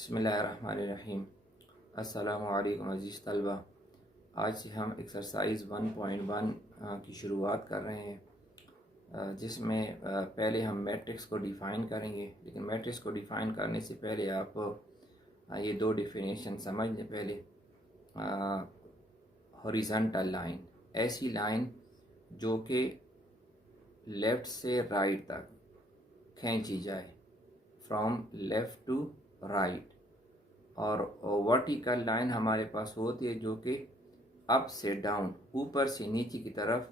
बिस्मिल्लाहिर्रहमानिर्रहीम। अस्सलामु अलैकुम अज़ीज़ तलबा। आज से हम एक्सरसाइज 1.1 की शुरुआत कर रहे हैं, जिसमें पहले हम मैट्रिक्स को डिफ़ाइन करेंगे। लेकिन मैट्रिक्स को डिफ़ाइन करने से पहले आप ये दो डिफिनेशन समझ लें। पहले हॉरिजॉन्टल लाइन, ऐसी लाइन जो कि लेफ़्ट से राइट तक खींची जाए, फ्रॉम लेफ़्ट टू राइट। और वर्टिकल लाइन हमारे पास होती है जो कि अप से डाउन, ऊपर से नीचे की तरफ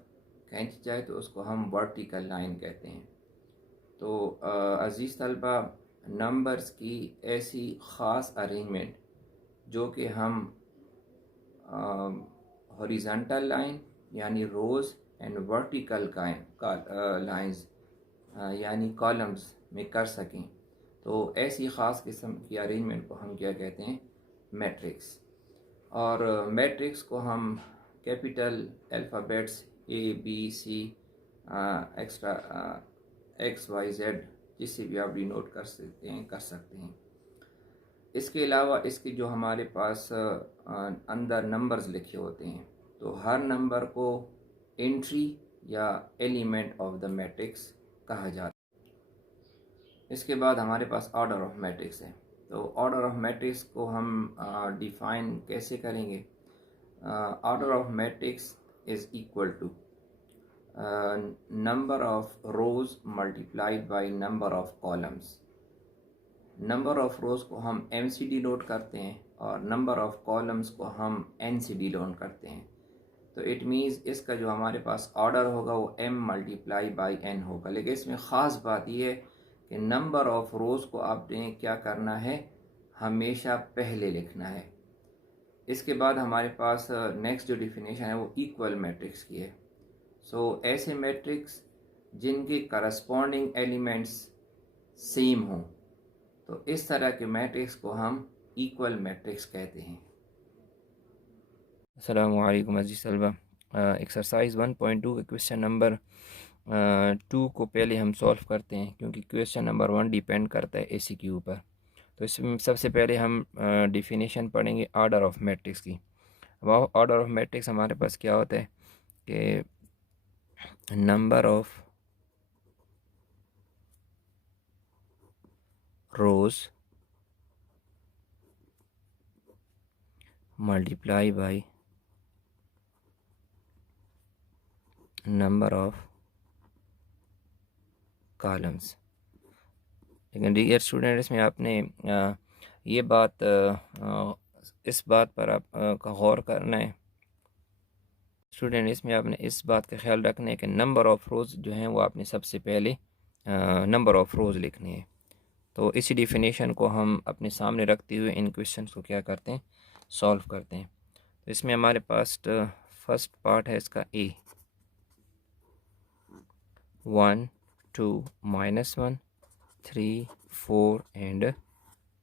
खींच जाए, तो उसको हम वर्टिकल लाइन कहते हैं। तो अज़ीज़ तलबा, नंबर्स की ऐसी ख़ास अरेंजमेंट जो कि हम हॉरिजॉन्टल लाइन यानी रोज़ एंड वर्टिकल लाइंस यानी कॉलम्स में कर सकें, तो ऐसी ख़ास किस्म की अरेंजमेंट को हम क्या कहते हैं? मैट्रिक्स। और मैट्रिक्स को हम capital alphabets A B C extra XYZ जिससे भी आप डिनोट कर सकते हैं। इसके अलावा इसके जो हमारे पास अंदर नंबर्स लिखे होते हैं, तो हर नंबर को एंट्री या एलिमेंट ऑफ द मैट्रिक्स कहा जाता है। इसके बाद हमारे पास ऑर्डर ऑफ मैट्रिक्स है। तो ऑर्डर ऑफ मैट्रिक्स को हम डिफाइन कैसे करेंगे? Order of matrix is equal to number of rows multiplied by number of columns. Number of rows को हम m से डिनोट करते हैं और नंबर ऑफ कॉलम्स को हम n से डिनोट करते हैं। तो इट मीन्स इसका जो हमारे पास ऑर्डर होगा वो m मल्टीप्लाई बाई n होगा। लेकिन इसमें ख़ास बात यह है कि नंबर ऑफ रोज़ को आपने क्या करना है? हमेशा पहले लिखना है। इसके बाद हमारे पास नेक्स्ट जो डिफिनेशन है वो इक्वल मैट्रिक्स की है। सो ऐसे मैट्रिक्स जिनके करस्पॉन्डिंग एलिमेंट्स सेम हों, तो इस तरह के मैट्रिक्स को हम इक्वल मैट्रिक्स कहते हैं। अस्सलामु अलैकुम अज़ीज़ तलबा। एक्सरसाइज 1.2 के क्वेश्चन नंबर 2 को पहले हम सॉल्व करते हैं, क्योंकि क्वेश्चन नंबर 1 डिपेंड करता है एसी के ऊपर। तो इसमें सबसे पहले हम डिफिनेशन पढ़ेंगे ऑर्डर ऑफ मैट्रिक्स की। अब ऑर्डर ऑफ मैट्रिक्स हमारे पास क्या होता है कि number of rose multiply by number of columns. लेकिन डियर स्टूडेंट, इसमें आपने ये बात इस बात पर आप का गौर करना है स्टूडेंट। इसमें आपने इस बात का ख्याल रखना है कि नंबर ऑफ़ रोज़ जो हैं वो आपने सबसे पहले नंबर ऑफ़ रोज़ लिखने हैं। तो इसी डिफिनेशन को हम अपने सामने रखते हुए इन क्वेश्चन को क्या करते हैं? सॉल्व करते हैं। तो इसमें हमारे पास फर्स्ट पार्ट है इसका A, 1 2 -1 3 4 एंड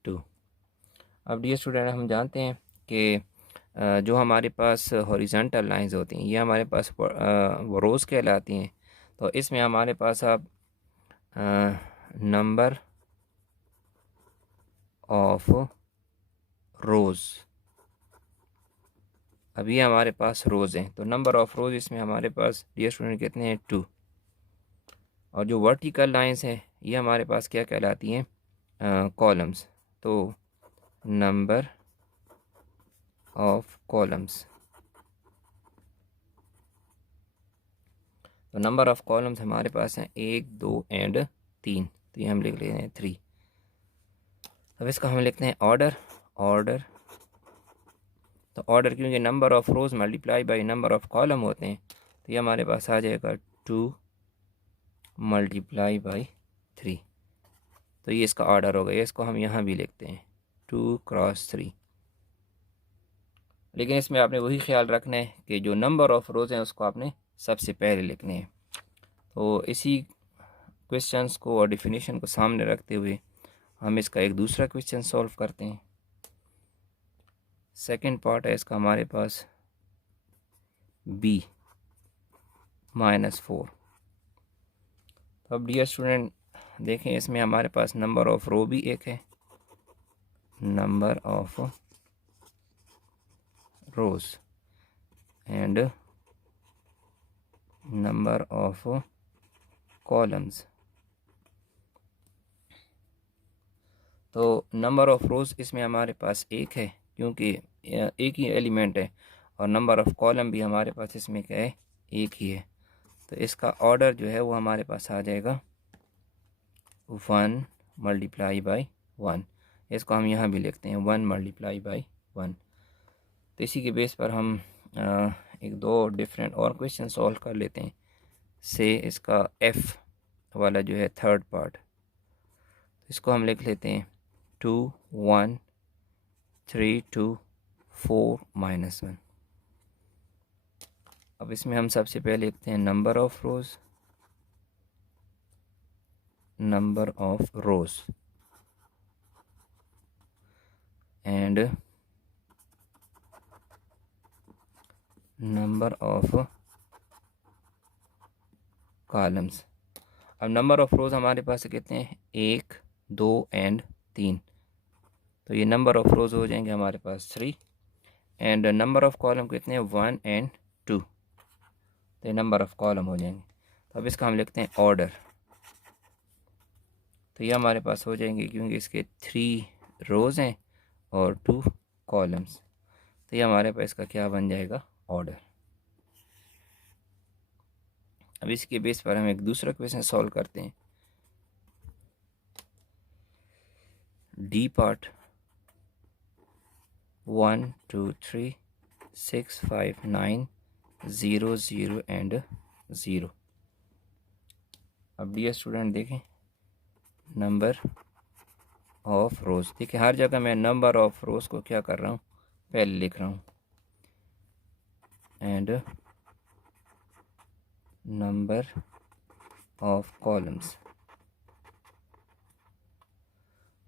2। अब डियर स्टूडेंट, हम जानते हैं कि जो हमारे पास हॉरिजॉन्टल लाइंस होती हैं ये हमारे पास वो रोज़ कहलाती हैं। तो इसमें हमारे पास आप नंबर ऑफ रोज़, अभी हमारे पास रोज़ हैं, तो नंबर ऑफ रोज़ इसमें हमारे पास डियर स्टूडेंट कितने हैं? 2। और जो वर्टिकल लाइंस हैं ये हमारे पास क्या कहलाती हैं? कॉलम्स। तो नंबर ऑफ कॉलम्स, तो नंबर ऑफ कॉलम्स हमारे पास हैं 1 2 एंड 3। तो ये हम लिख लेते हैं 3। अब इसका हम लिखते हैं ऑर्डर। तो ऑर्डर क्योंकि number of rows multiply by number of column होते हैं, तो ये हमारे पास आ जाएगा 2 मल्टीप्लाई बाई 3। तो ये इसका ऑर्डर हो गया। इसको हम यहाँ भी लिखते हैं 2 क्रॉस 3। लेकिन इसमें आपने वही ख्याल रखना है कि जो नंबर ऑफ रोज़ हैं उसको आपने सबसे पहले लिखने हैं। तो इसी क्वेश्चंस को और डिफिनीशन को सामने रखते हुए हम इसका एक दूसरा क्वेश्चन सॉल्व करते हैं। सेकंड पार्ट है इसका हमारे पास B -4। तो अब डियर स्टूडेंट देखें, इसमें हमारे पास नंबर ऑफ रो भी एक है number of rows and number of columns. तो नंबर ऑफ़ रोज़ इसमें हमारे पास एक है क्योंकि एक ही एलिमेंट है, और नंबर ऑफ़ कॉलम भी हमारे पास इसमें क्या है, एक ही है। तो इसका ऑर्डर जो है वो हमारे पास आ जाएगा 1 मल्टीप्लाई बाई 1। इसको हम यहाँ भी लिखते हैं 1 मल्टीप्लाई बाई 1। तो इसी के बेस पर हम एक दो डिफरेंट और क्वेश्चन सॉल्व कर लेते हैं। से इसका एफ़ वाला जो है थर्ड पार्ट, इसको हम लिख लेते हैं 2 1 3 2 4 -1। अब इसमें हम सबसे पहले लिखते हैं number of rows and number of columns. अब नंबर ऑफ़ रोज़ हमारे पास कितने हैं, 1 2 एंड 3। तो ये नंबर ऑफ़ रोज़ हो जाएंगे हमारे पास 3, एंड नंबर ऑफ़ कॉलम कितने हैं, 1 एंड 2। तो ये नंबर ऑफ़ कॉलम हो जाएंगे। तो अब इसका हम लिखते हैं ऑर्डर। तो ये हमारे पास हो जाएंगे क्योंकि इसके 3 रोज़ हैं और 2 कॉलम्स। तो ये हमारे पास इसका क्या बन जाएगा, ऑर्डर। अब इसके बेस पर हम एक दूसरा क्वेश्चन सॉल्व करते हैं। D part 1 2 3 6 5 9 0 0 and 0। अब डियर स्टूडेंट देखें नंबर ऑफ रोज़, देखिए हर जगह मैं नंबर ऑफ रोज़ को क्या कर रहा हूँ, पहले लिख रहा हूँ, एंड नंबर ऑफ कॉलम्स,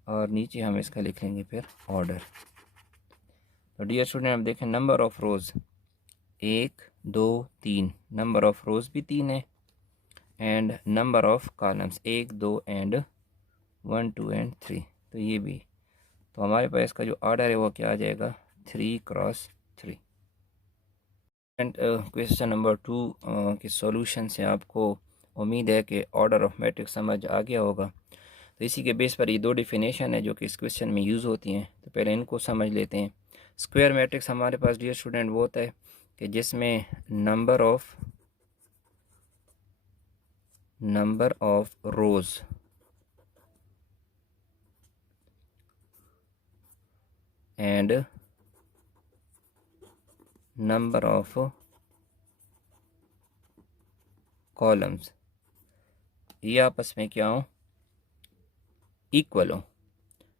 और नीचे हम इसका लिख लेंगे फिर ऑर्डर। तो डियर स्टूडेंट अब देखें number of rows 1 2 3, number of rows भी 3 है, and number of columns 1 2 and 1 2 and 3। तो ये भी, तो हमारे पास इसका जो ऑर्डर है वो क्या आ जाएगा, 3 क्रॉस 3। एंड क्वेश्चन नंबर 2 के सॉल्यूशन से आपको उम्मीद है कि ऑर्डर ऑफ मैट्रिक्स समझ आ गया होगा। तो इसी के बेस पर ये दो डिफिनेशन है जो कि इस क्वेश्चन में यूज़ होती हैं। तो पहले इनको समझ लेते हैं। स्क्वायर मैट्रिक्स हमारे पास डियर स्टूडेंट वो होता है कि जिसमें number of rows and number of columns ये आपस में क्या हो, इक्वल हो।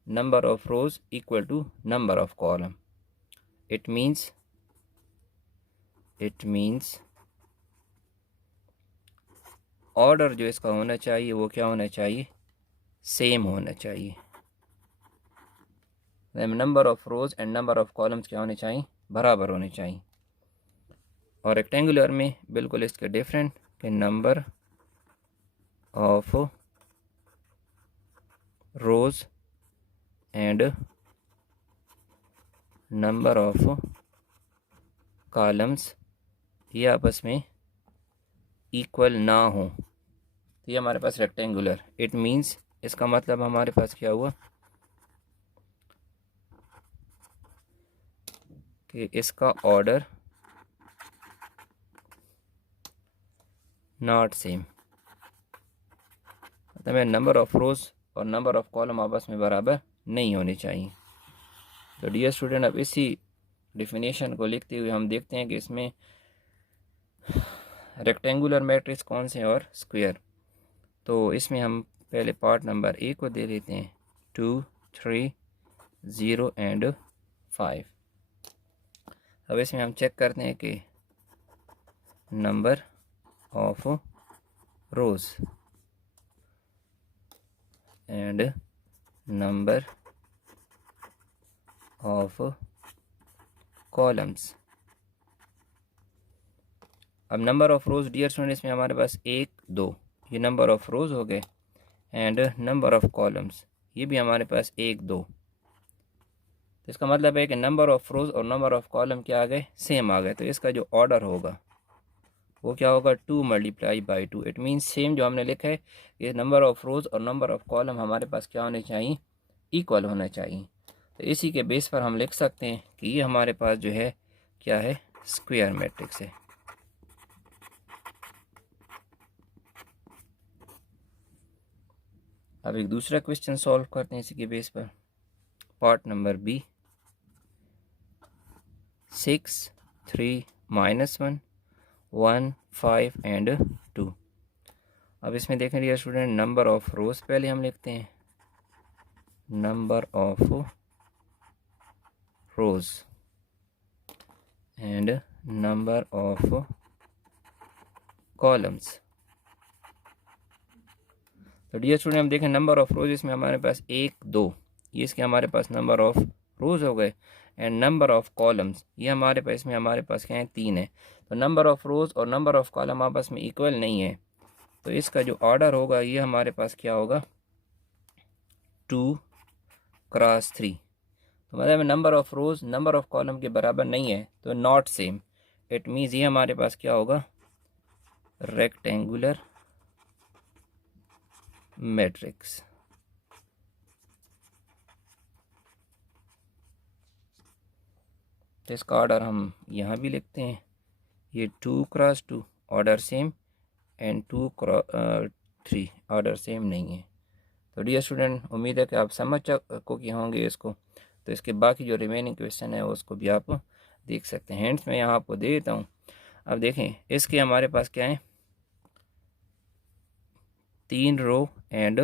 Number of rows equal to number of column. It means order जो इसका होना चाहिए वो क्या होना चाहिए, सेम होना चाहिए। Number of rows and number of columns क्या होने चाहिए, बराबर होने चाहिए। और रेक्टेंगुलर में बिल्कुल इसके डिफरेंट कि number of rows and number of columns ये आपस में इक्वल ना हो। तो ये हमारे पास रेक्टेंगुलर, इट मीन्स इसका मतलब हमारे पास क्या हुआ कि इसका ऑर्डर नॉट सेम, मतलब नंबर ऑफ रोज़ और नंबर ऑफ कॉलम आपस में बराबर नहीं होने चाहिए। तो डियर स्टूडेंट अब इसी डिफिनेशन को लिखते हुए हम देखते हैं कि इसमें रेक्टेंगुलर मैट्रिक्स कौन से और स्क्वायर। तो इसमें हम पहले पार्ट नंबर ए को दे देते हैं 2 3 0 एंड 5। अब इसमें हम चेक करते हैं कि number of rows and number of columns. अब number of rows dear student इसमें हमारे पास 1 2 ये नंबर ऑफ रोज़ हो गए, एंड नंबर ऑफ कॉलम्स ये भी हमारे पास 1 2। तो इसका मतलब है कि नंबर ऑफ़ रोज़ और नंबर ऑफ़ कॉलम क्या आ गए, सेम आ गए। तो इसका जो ऑर्डर होगा वो क्या होगा, 2 multiply by 2। It means same जो हमने लिखा है, ये नंबर ऑफ़ रोज़ और नंबर ऑफ़ कॉलम हमारे पास क्या होने चाहिए, इक्वल होना चाहिए। तो इसी के बेस पर हम लिख सकते हैं कि ये हमारे पास जो है क्या है, स्क्वायर मैट्रिक्स है। अब एक दूसरा क्वेश्चन सॉल्व करते हैं इसी के बेस पर। Part number B, 6 3 -1 1 5 and 2। अब इसमें देखें dear student, number of rows पहले हम लिखते हैं, number of rows and number of columns. तो डियर स्टूडेंट हम देखें नंबर ऑफ रोज, इसमें हमारे पास 1 2, ये इसके हमारे पास नंबर ऑफ रोज हो गए। एंड नंबर ऑफ कॉलम्स, ये हमारे पास, इसमें हमारे पास क्या है, 3 है। तो नंबर ऑफ रोज और नंबर ऑफ कॉलम आपस में इक्वल नहीं है, तो इसका जो ऑर्डर होगा ये हमारे पास क्या होगा, 2 क्रॉस 3। तो मतलब number of rose number of column के बराबर नहीं है, तो नॉट सेम। इट मीन्स ये हमारे पास क्या होगा, रेक्टेंगुलर मैट्रिक्स। तो इसका ऑर्डर हम यहाँ भी लिखते हैं, ये 2 cross 2 order same and 2 cross 3 order same नहीं है। तो डियर स्टूडेंट उम्मीद है कि आप समझ चुके होंगे इसको। तो इसके बाकी जो रिमेनिंग क्वेश्चन है उसको भी आप देख सकते हैं। हैंड्स मैं यहाँ आपको दे देता हूँ। अब देखें इसके हमारे पास क्या है, 3 रो एंड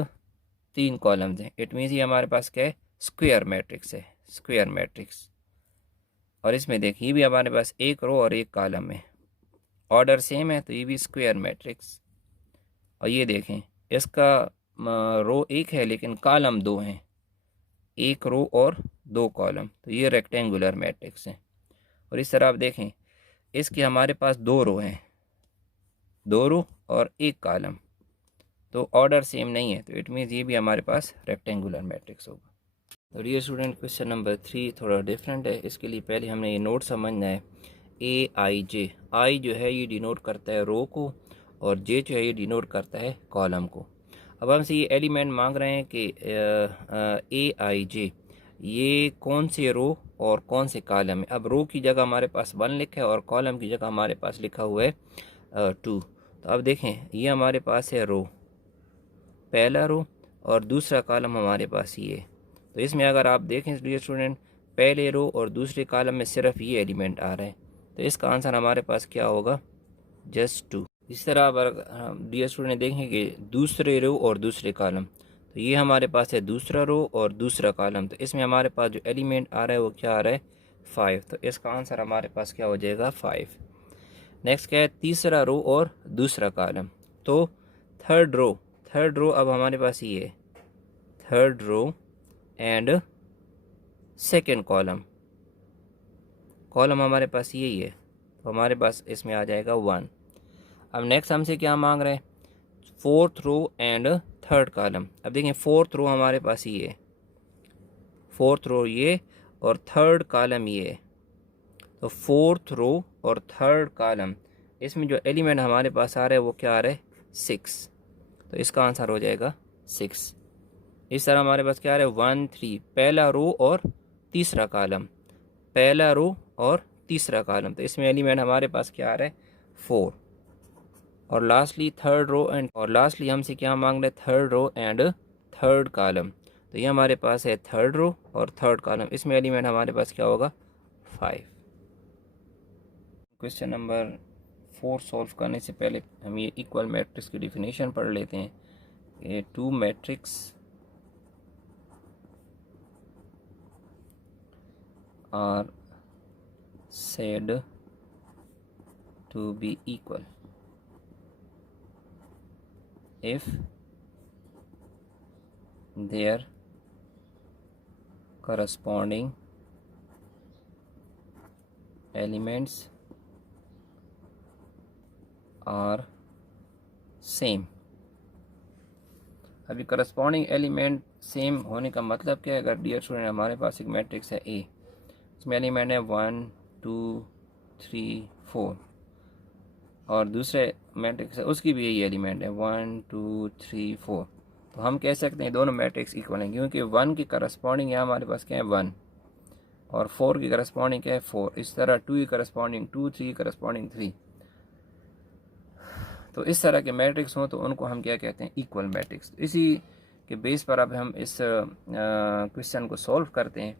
3 कॉलम्स हैं। इट मीन्स ये हमारे पास क्या है, स्क्वायर मैट्रिक्स है, स्क्वायर मैट्रिक्स। और इसमें देखिए ये भी हमारे पास 1 रो और 1 कॉलम है, ऑर्डर सेम है, तो ये भी स्क्वायर मैट्रिक्स। और ये देखें इसका रो 1 है लेकिन कॉलम 2 हैं, 1 रो और 2 कॉलम, तो ये रेक्टेंगुलर मैट्रिक्स है। और इस तरह आप देखें इसके हमारे पास 2 रो हैं, 2 रो और 1 कॉलम, तो ऑर्डर सेम नहीं है, तो इट मीन्स ये भी हमारे पास रेक्टेंगुलर मैट्रिक्स होगा। तो डियर स्टूडेंट क्वेश्चन नंबर 3 थोड़ा डिफरेंट है। इसके लिए पहले हमने ये नोट समझना है, AIJ, आई जो है ये डिनोट करता है रो को और जे जो है ये डिनोट करता है कॉलम को। अब हमसे ये एलिमेंट मांग रहे हैं कि AIJ ये कौन से रो और कौन से कॉलम है। अब रो की जगह हमारे पास 1 लिखा है और कॉलम की जगह हमारे पास लिखा हुआ है 2। तो अब देखें ये हमारे पास है रो, पहला रो, और दूसरा कॉलम हमारे पास ये है। तो इसमें अगर आप देखें डियर स्टूडेंट, पहले रो और दूसरे कॉलम में सिर्फ ये एलिमेंट आ रहे हैं, तो इसका आंसर हमारे पास क्या होगा, जस्ट 2। इस तरह अगर डियर स्टूडेंट देखें कि दूसरे रो और दूसरे कॉलम, तो ये हमारे पास है दूसरा रो और दूसरा कॉलम, तो इसमें हमारे पास जो एलिमेंट आ रहा है वो क्या आ रहा है, 5। तो इसका आंसर हमारे पास क्या हो जाएगा, 5। नेक्स्ट क्या है, तीसरा रो और दूसरा कॉलम, तो थर्ड रो अब हमारे पास ये है, third row and second column हमारे पास यही है, तो हमारे पास इसमें आ जाएगा 1। अब नेक्स्ट हमसे क्या मांग रहे हैं, fourth row and third column. अब देखें फोर्थ रो हमारे पास ये है, फोर्थ रो ये और थर्ड कॉलम ये है, तो फोर्थ रो और थर्ड कॉलम, इसमें जो एलिमेंट हमारे पास आ रहा है वो क्या आ रहा है, 6। तो इसका आंसर हो जाएगा 6। इस तरह हमारे पास क्या आ रहा है, 1 3, पहला रो और तीसरा कॉलम, पहला रो और तीसरा कॉलम, तो इसमें एलिमेंट हमारे पास क्या आ रहा है, 4। और लास्टली थर्ड रो एंड, और लास्टली हमसे क्या मांग रहे हैं, third row and third column, तो ये हमारे पास है थर्ड रो और थर्ड कॉलम, इसमें एलिमेंट हमारे पास क्या होगा, 5। क्वेश्चन नंबर 4 सॉल्व करने से पहले हम ये इक्वल मैट्रिक्स की डिफिनेशन पढ़ लेते हैं। ये 2 matrix are said to be equal if their corresponding elements are same। अभी करस्पॉन्डिंग एलिमेंट सेम होने का मतलब क्या है, अगर डियर स्टूडेंट हमारे पास एक मैट्रिक्स है A इसमें एलिमेंट है 1 2 3 4 और दूसरे मैट्रिक्स है उसकी भी यही एलिमेंट है 1 2 3 4। तो हम कह सकते हैं दोनों मैट्रिक्स इक्वल हैं क्योंकि 1 की करस्पॉन्डिंग यहाँ हमारे पास क्या है 1 और 4 की करस्पॉन्डिंग क्या है 4। इस तरह 2 की करस्पॉन्डिंग 2 3 की करस्पॉन्डिंग 3। तो इस तरह के मैट्रिक्स हों तो उनको हम क्या कहते हैं इक्वल मैट्रिक्स। इसी के बेस पर अब हम इस क्वेश्चन को सॉल्व करते हैं।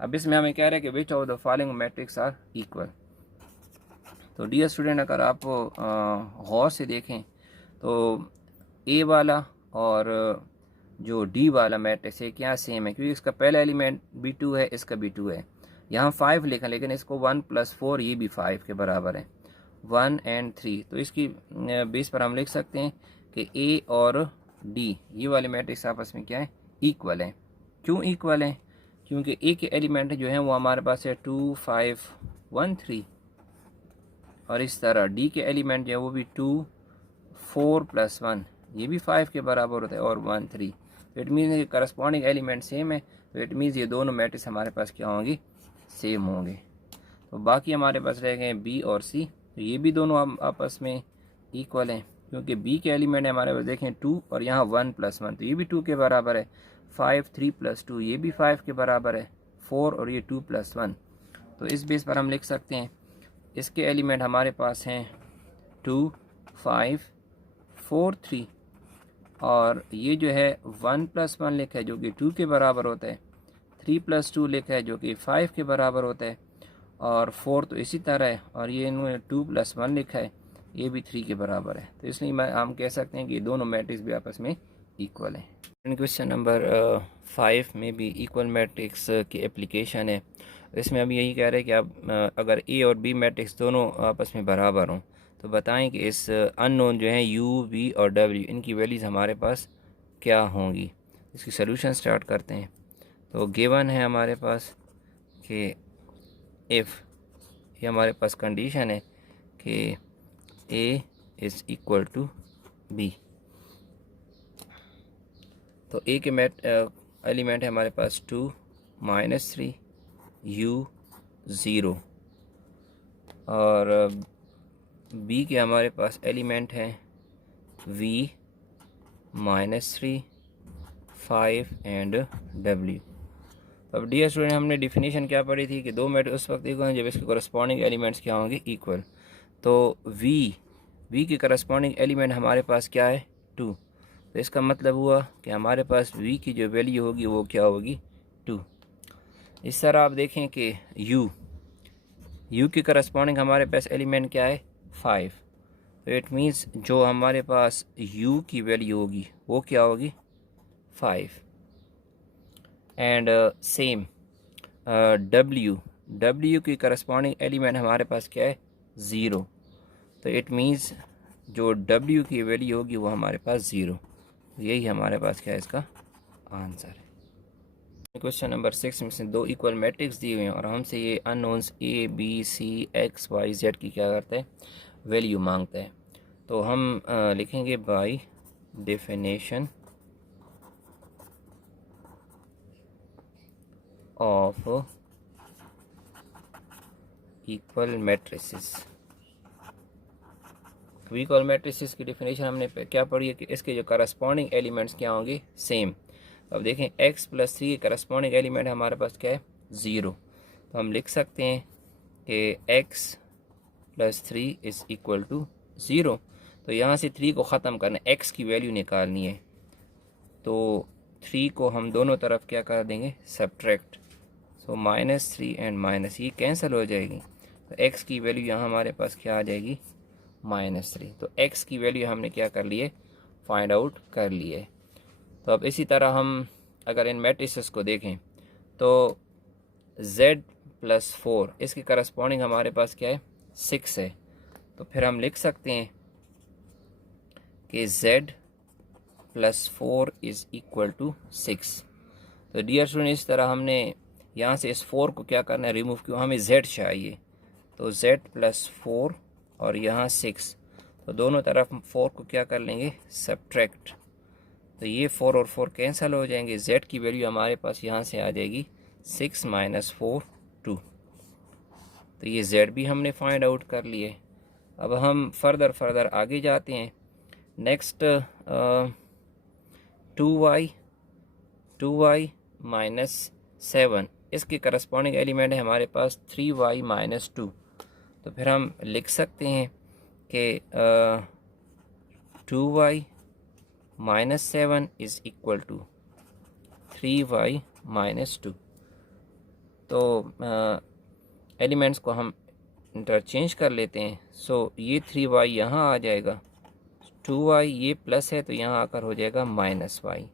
अब इसमें हमें कह रहे हैं कि which of the following matrix are equal. तो डियर स्टूडेंट अगर आप गौर से देखें तो ए वाला और जो डी वाला मैट्रिक्स है क्या सेम है क्योंकि इसका पहला एलिमेंट B2 है, इसका B2 है। यहाँ 5 लिखा लेकिन इसको 1 + 4 ये भी 5 के बराबर है 1 और 3। तो इसकी बेस पर हम लिख सकते हैं कि ए और डी ये वाले मैट्रिक्स आपस में क्या है इक्वल है। क्यों इक्वल है? क्योंकि ए के एलिमेंट जो हैं वो हमारे पास है 2 5 1 3 और इस तरह डी के एलिमेंट जो है वो भी 2 4 + 1 ये भी 5 के बराबर होता है और 1 3। तो it means corresponding element same है। तो इट मीन्स ये दोनों मैट्रिक्स हमारे पास क्या होंगे सेम होंगे। तो बाकी हमारे पास रह गए बी और सी। तो ये भी दोनों आपस में इक्वल हैं क्योंकि बी के एलिमेंट हमारे पास देखें 2 और यहाँ 1 + 1 तो ये भी 2 के बराबर है। 5 3 + 2 ये भी 5 के बराबर है 4 और ये 2 + 1। तो इस बेस पर हम लिख सकते हैं इसके एलिमेंट हमारे पास हैं 2 5 4 3 और ये जो है 1 + 1 लिखा है जो कि 2 के बराबर होता है, 3 + 2 लिखा है जो कि 5 के बराबर होता है और 4 तो इसी तरह है और ये इन्होंने 2 + 1 लिखा है ये भी 3 के बराबर है। तो इसलिए हम कह सकते हैं कि दोनों मैट्रिक्स भी आपस में इक्वल हैं। क्वेश्चन नंबर 5 में भी इक्वल मैट्रिक्स की एप्लीकेशन है। इसमें हम यही कह रहे हैं कि आप अगर ए और बी मैट्रिक्स दोनों आपस में बराबर हों तो बताएं कि इस अननोन जो है यू वी और डब्ल्यू इनकी वैल्यूज़ हमारे पास क्या होंगी। इसकी सॉल्यूशन स्टार्ट करते हैं। तो गिवन है हमारे पास कि इफ़ ये हमारे पास कंडीशन है कि A is equal to B. तो ए के एलिमेंट है हमारे पास 2 -3 U 0 और बी के हमारे पास एलिमेंट हैं V -3 5 एंड W। अब डियर स्टूडेंट हमने डिफिनीशन क्या पढ़ी थी कि दो मैट्रिक्स उस वक्त इक्वल हैं जब इसके करस्पॉन्डिंग एलिमेंट्स क्या होंगे इक्वल। तो V के करस्पॉन्डिंग एलिमेंट हमारे पास क्या है 2। तो इसका मतलब हुआ कि हमारे पास V की जो वैल्यू होगी वो क्या होगी 2। इस तरह आप देखें कि U की करस्पॉन्डिंग हमारे पास एलिमेंट क्या है 5। तो इट मीन्स जो हमारे पास U की वैल्यू होगी वो क्या होगी 5 एंड सेम W की करस्पॉन्डिंग एलिमेंट हमारे पास क्या है 0। तो इट मीन्स जो W की वैल्यू होगी वो हमारे पास 0। यही हमारे पास क्या है इसका आंसर है। क्वेश्चन नंबर 6 में से दो इक्वल मैट्रिक्स दिए हुए हैं और हमसे ये unknowns A B C X Y Z की क्या करता है वैल्यू मांगता है। तो हम लिखेंगे by definition of equal matrices. Equal matrices की डेफिनेशन हमने क्या पढ़ी है कि इसके जो करस्पॉन्डिंग एलिमेंट्स क्या होंगे सेम। अब देखें x + 3 के करस्पॉन्डिंग एलिमेंट हमारे पास क्या है 0। तो हम लिख सकते हैं कि x + 3 इज़ इक्वल टू 0। तो यहाँ से 3 को ख़त्म करना है, x की वैल्यू निकालनी है। तो 3 को हम दोनों तरफ क्या कर देंगे सब्ट्रैक्ट। सो -3 एंड माइनस ये कैंसिल हो जाएगी। तो x की वैल्यू यहाँ हमारे पास क्या आ जाएगी -3। तो x की वैल्यू हमने क्या कर लिए फाइंड आउट कर लिए। तो अब इसी तरह हम अगर इन मैट्रिसेस को देखें तो z + 4 इसके करस्पॉन्डिंग हमारे पास क्या है 6 है। तो फिर हम लिख सकते हैं कि z + 4 इज़ इक्वल टू 6। तो डियर स्टूडेंट इस तरह हमने यहाँ से इस 4 को क्या करना है रिमूव, क्यों हमें z चाहिए। तो z + 4 और यहाँ 6, तो दोनों तरफ हम 4 को क्या कर लेंगे सब्ट्रैक्ट। तो ये 4 और 4 कैंसिल हो जाएंगे। z की वैल्यू हमारे पास यहाँ से आ जाएगी 6 - 4 2। तो ये z भी हमने फाइंड आउट कर लिए। अब हम फर्दर आगे जाते हैं। नेक्स्ट 2y -7, इसके करस्पॉन्डिंग एलिमेंट है हमारे पास 3y -2। तो फिर हम लिख सकते हैं कि 2y -7 is equal to 3y -2। तो एलिमेंट्स को हम इंटरचेंज कर लेते हैं। सो ये 3y यहाँ आ जाएगा, 2y ये प्लस है तो यहाँ आकर हो जाएगा -y।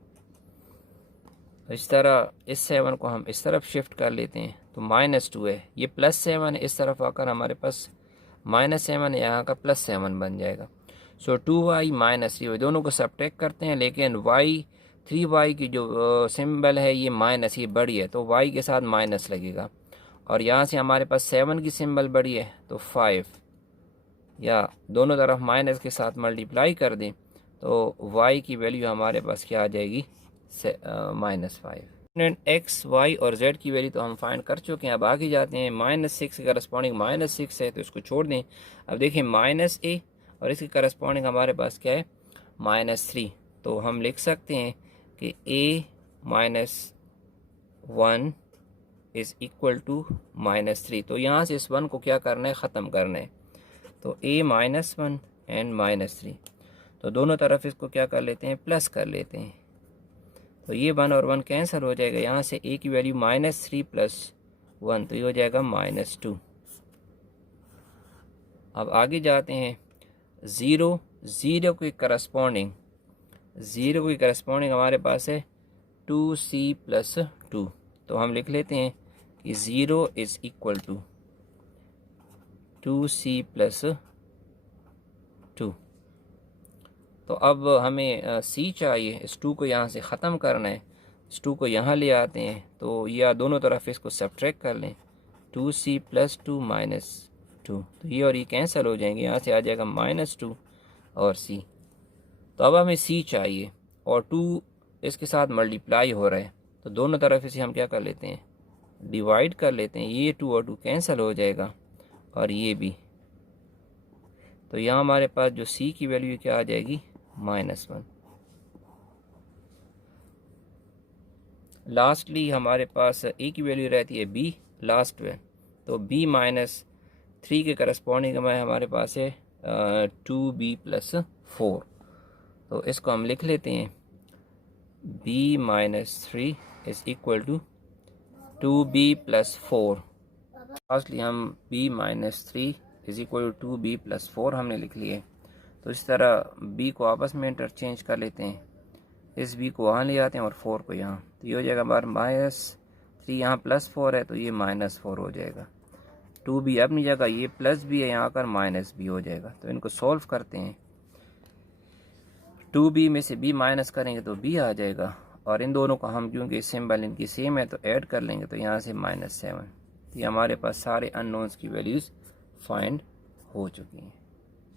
तो इस तरह इस 7 को हम इस तरफ शिफ्ट कर लेते हैं तो -2 है, ये +7 इस तरफ आकर हमारे पास -7 यहाँ का +7 बन जाएगा। सो 2y -3 दोनों को सब्ट्रैक्ट करते हैं, लेकिन y 3y की जो सिंबल है ये माइनस, ये बड़ी है तो y के साथ माइनस लगेगा। और यहाँ से हमारे पास 7 की सिंबल बड़ी है तो 5, या दोनों तरफ माइनस के साथ मल्टीप्लाई कर दें तो y की वैल्यू हमारे पास क्या आ जाएगी, -5। x, y और z की वैल्यू तो हम फाइंड कर चुके हैं। अब आगे जाते हैं। -6 के करस्पॉन्डिंग -6 है तो इसको छोड़ दें। अब देखिए -a और इसके करस्पॉन्डिंग हमारे पास क्या है, -3। तो हम लिख सकते हैं कि a -1 इज़ इक्वल टू -3। तो यहाँ से इस 1 को क्या करना है, ख़त्म करना है। तो a -1 एंड -3, तो दोनों तरफ इसको क्या कर लेते हैं, प्लस कर लेते हैं। तो ये 1 और 1 कैंसिल हो जाएगा। यहाँ से a की वैल्यू -3 + 1 तो ये हो जाएगा -2। अब आगे जाते हैं। 0 के करस्पॉन्डिंग हमारे पास है 2c + 2। तो हम लिख लेते हैं कि 0 इज़ इक्वल टू 2c + 2। तो अब हमें c चाहिए, इस 2 को यहाँ से ख़त्म करना है। इस 2 को यहाँ ले आते हैं तो या दोनों तरफ इसको सब्ट्रैक्ट कर लें, 2c + 2 - 2। तो ये और ये कैंसिल हो जाएंगे, यहाँ से आ जाएगा -2 और c। तो अब हमें c चाहिए और 2 इसके साथ मल्टीप्लाई हो रहा है तो दोनों तरफ इसे हम क्या कर लेते हैं, डिवाइड कर लेते हैं। ये 2 और 2 कैंसिल हो जाएगा और ये भी। तो यहाँ हमारे पास जो c की वैल्यू क्या आ जाएगी, -1। लास्टली हमारे पास a की वैल्यू रहती है b लास्ट में। तो b -3 के करस्पॉन्डिंग में हमारे पास है 2b + 4। तो इसको हम लिख लेते हैं b -3 is equal to 2b + 4। Lastly हम b -3 is equal to 2b + 4 हमने लिख लिए। तो इस तरह b को आपस में इंटरचेंज कर लेते हैं, इस b को वहाँ ले आते हैं और 4 को यहाँ। तो ये हो जाएगा हमारा -3, यहाँ +4 है तो ये -4 हो जाएगा। 2b अपनी जगह, ये प्लस भी है, यहाँ आकर माइनस भी हो जाएगा। तो इनको सॉल्व करते हैं। 2b में से b माइनस करेंगे तो b आ जाएगा, और इन दोनों को हम क्योंकि सिंबल इनकी सेम है तो ऐड कर लेंगे तो यहाँ से -7। तो ये हमारे पास सारे अननोन्स की वैल्यूज़ फाइंड हो चुकी हैं।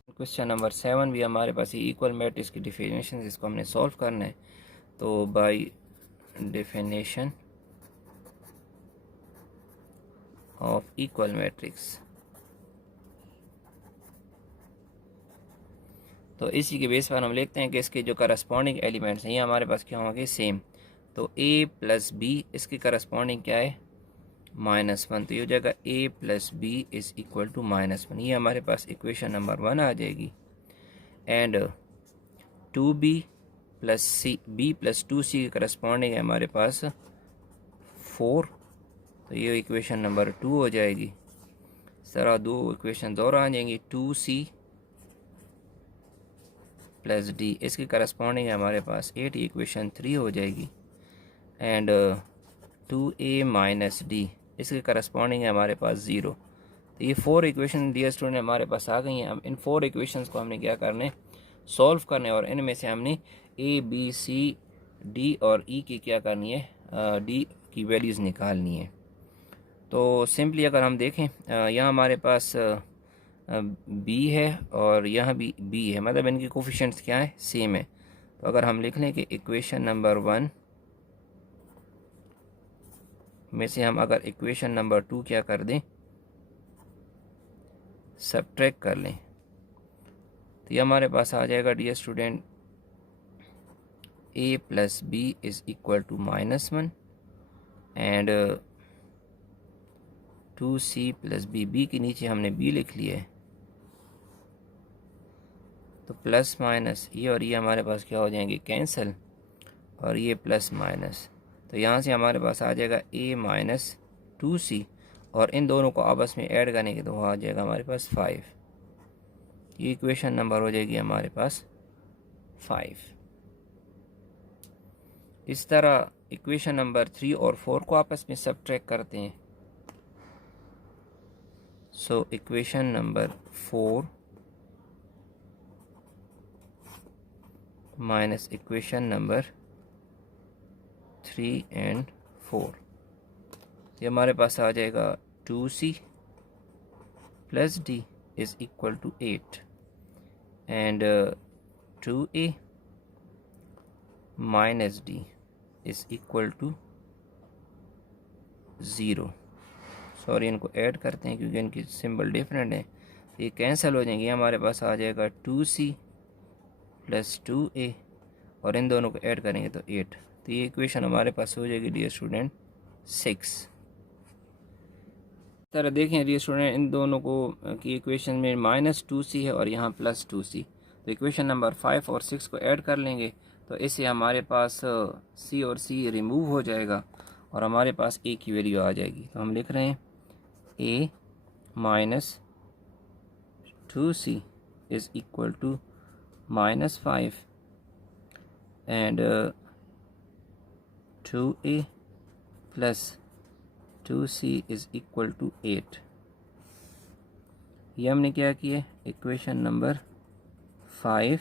क्वेश्चन नंबर 7 भी हमारे पास ये इक्वल मैट्रिक्स की डिफिनेशन, इसको हमने सॉल्व करना है। तो by definition of equal matrix, तो इसी के बेस पर हम लिखते हैं कि इसके जो करस्पॉन्डिंग एलिमेंट्स हैं ये हमारे पास क्या होंगे, सेम। तो a + b इसकी करस्पॉन्डिंग क्या है, -1। तो ये हो जाएगा a + b is equal to -1। ये हमारे पास इक्वेशन नंबर 1 आ जाएगी। एंड 2b + b + 2c की करस्पॉन्डिंग है हमारे पास 4। तो ये इक्वेशन नंबर 2 हो जाएगी। इस तरह 2 इक्वेशन और आ जाएंगी। 2c + d इसकी करस्पॉन्डिंग है हमारे पास 8, इक्वेशन 3 हो जाएगी। एंड 2a - d इसके करस्पॉन्डिंग है हमारे पास 0। तो ये 4 इक्वेशन डियर स्टूडेंट हमारे पास आ गई हैं। हम इन 4 इक्वेशंस को हमने क्या करने, सॉल्व करने, और इनमें से हमने a b c d और e की क्या करनी है, d की वैल्यूज़ निकालनी है। तो सिंपली अगर हम देखें यहाँ हमारे पास b है और यहाँ भी b है, मतलब इनके कोफिशिएंट्स क्या है, सेम है। तो अगर हम लिख लें कि इक्वेशन नंबर 1 में से हम अगर इक्वेशन नंबर 2 क्या कर दें, सब्ट्रैक्ट कर लें तो ये हमारे पास आ जाएगा dear student a plus B is equal to -1 and 2c plus B के नीचे हमने b लिख लिया है तो प्लस माइनस ये और ये हमारे पास क्या हो जाएंगे कैंसिल और ये प्लस माइनस तो यहाँ से हमारे पास आ जाएगा a माइनस 2c और इन दोनों को आपस में ऐड करेंगे तो वहाँ आ जाएगा हमारे पास 5। ये इक्वेशन नंबर हो जाएगी हमारे पास 5। इस तरह इक्वेशन नंबर 3 और 4 को आपस में सब्ट्रैक्ट करते हैं। So equation number 4 minus equation number 3 and 4 ये हमारे पास आ जाएगा 2c plus d is equal to 8 and 2a minus d is equal to 0। Sorry इनको ऐड करते हैं क्योंकि इनकी सिंबल डिफरेंट है ये कैंसिल हो जाएंगे। हमारे पास आ जाएगा 2c प्लस 2a और इन दोनों को ऐड करेंगे तो 8। तो ये इक्वेशन हमारे पास हो जाएगी डियर स्टूडेंट 6। तरह देखें डियर स्टूडेंट इन दोनों को की इक्वेशन में -2c है और यहाँ +2c तो इक्वेशन नंबर 5 और 6 को ऐड कर लेंगे तो इससे हमारे पास c और c रिमूव हो जाएगा और हमारे पास a की वैल्यू आ जाएगी। तो हम लिख रहे हैं a minus 2c is equal to -5 and 2a plus 2c is equal to 8। ये हमने क्या किया equation number 5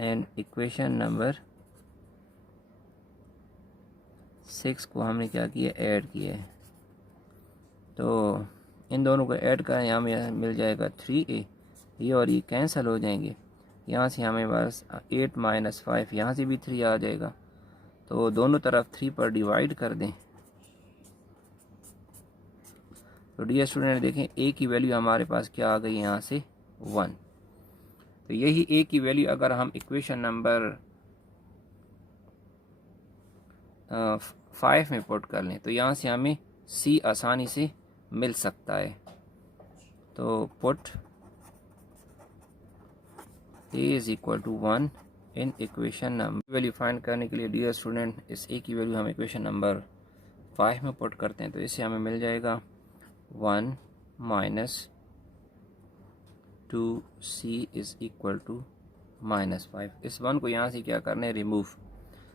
and equation number 6 को हमने क्या किया ऐड किया है तो इन दोनों को ऐड करें यहाँ में मिल जाएगा 3a ये और ये कैंसिल हो जाएंगे। यहाँ से हमें बस 8 माइनस 5 यहाँ से भी 3 आ जाएगा तो दोनों तरफ 3 पर डिवाइड कर दें तो डियर स्टूडेंट देखें a की वैल्यू हमारे पास क्या आ गई यहाँ से 1। तो यही a की वैल्यू अगर हम इक्वेशन नंबर 5 में पुट कर लें तो यहाँ से हमें c आसानी से मिल सकता है। तो put a is equal to 1 in equation number value find करने के लिए डियर स्टूडेंट इस a की वैल्यू हम इक्वेशन नंबर 5 में पुट करते हैं तो इससे हमें मिल जाएगा 1 minus 2c is equal to -5। इस 1 को यहाँ से क्या करना है रिमूव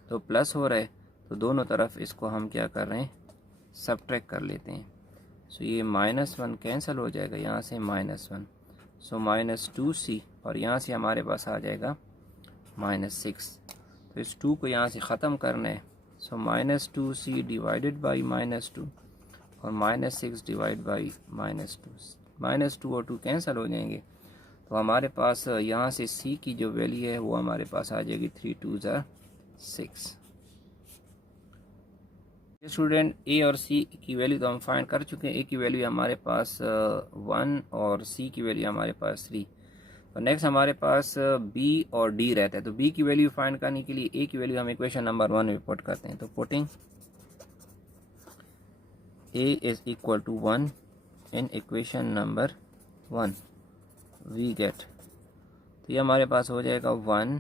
तो प्लस हो रहा है तो दोनों तरफ इसको हम क्या कर रहे हैं सब्ट्रैक्ट कर लेते हैं। सो ये -1 कैंसिल हो जाएगा यहाँ से -1 सो -2c और यहाँ से हमारे पास आ जाएगा -6। तो इस 2 को यहाँ से ख़त्म करना है सो -2c डिवाइडेड बाई -2 और -6 डिवाइड बाई -2 और 2 कैंसिल हो जाएंगे तो हमारे पास यहाँ से c की जो वैल्यू है वो हमारे पास आ जाएगी 3 2 6। स्टूडेंट a और c की वैल्यू तो हम फाइंड कर चुके हैं। a की वैल्यू हमारे पास 1 और c की वैल्यू हमारे पास 3। तो नेक्स्ट हमारे पास b और d रहता है तो b की वैल्यू फाइंड करने के लिए a की वैल्यू हम इक्वेशन नंबर 1 में पुट करते हैं तो putting a is equal to 1 in equation number 1 we get तो ये हमारे पास हो जाएगा 1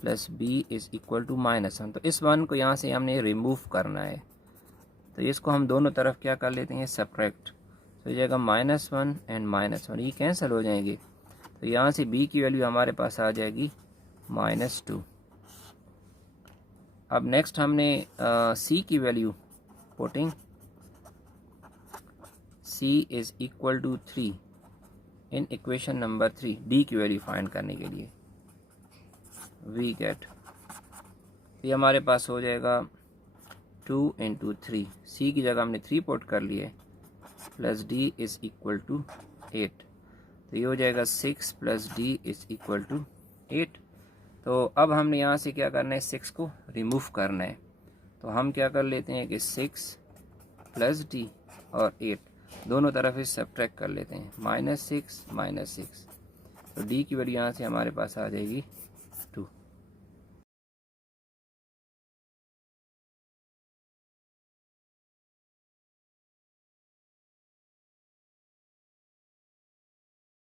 plus b is equal to -1। तो इस 1 को यहाँ से हमने रिमूव करना है तो इसको हम दोनों तरफ क्या कर लेते हैं सब्ट्रैक्ट तो हो जाएगा -1 एंड -1 ये कैंसिल हो जाएंगे तो यहाँ से b की वैल्यू हमारे पास आ जाएगी -2। अब नेक्स्ट हमने c की value putting c is equal to 3 in equation number 3 d की वैल्यू फाइंड करने के लिए वी गेट ये हमारे पास हो जाएगा 2 इंटू 3 c की जगह हमने 3 पुट कर लिए plus d is equal to 8 तो ये हो जाएगा 6 plus d is equal to 8। तो अब हमने यहाँ से क्या करना है 6 को रिमूव करना है तो हम क्या कर लेते हैं कि 6 प्लस d और 8 दोनों तरफ से सब्ट्रैक्ट कर लेते हैं, -6 -6। तो डी की वैल्यू यहाँ से हमारे पास आ जाएगी